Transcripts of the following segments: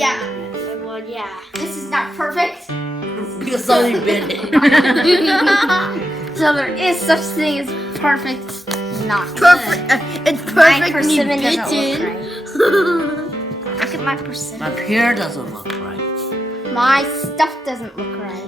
yeah. Well, yeah. This is not perfect. Because only been it. So there is such thing as perfect. Not Perfect. It's My perfect. persimmon doesn't look right. Look at my persimmon. My pear doesn't look right. My stuff doesn't look right.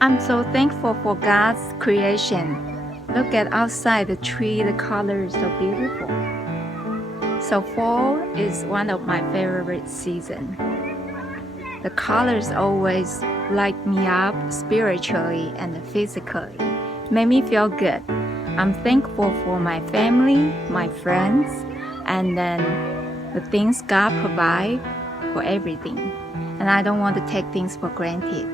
I'm so thankful for God's creation. Look at outside the tree, the colors are so beautiful. So fall is one of my favorite seasons. The colors always light me up spiritually and physically, make me feel good. I'm thankful for my family, my friends, and then the things God provides for everything. And I don't want to take things for granted.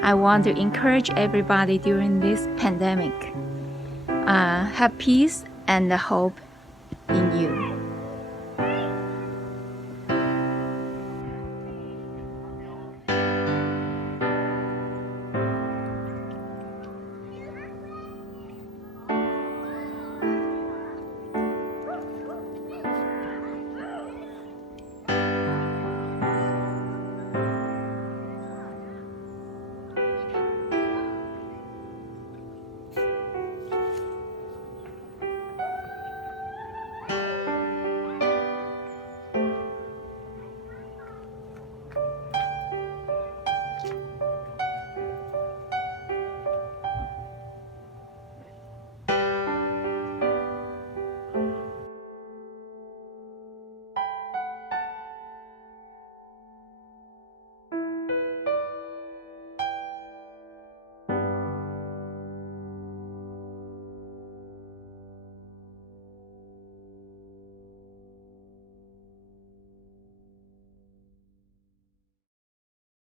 I want to encourage everybody during this pandemic. Have peace and hope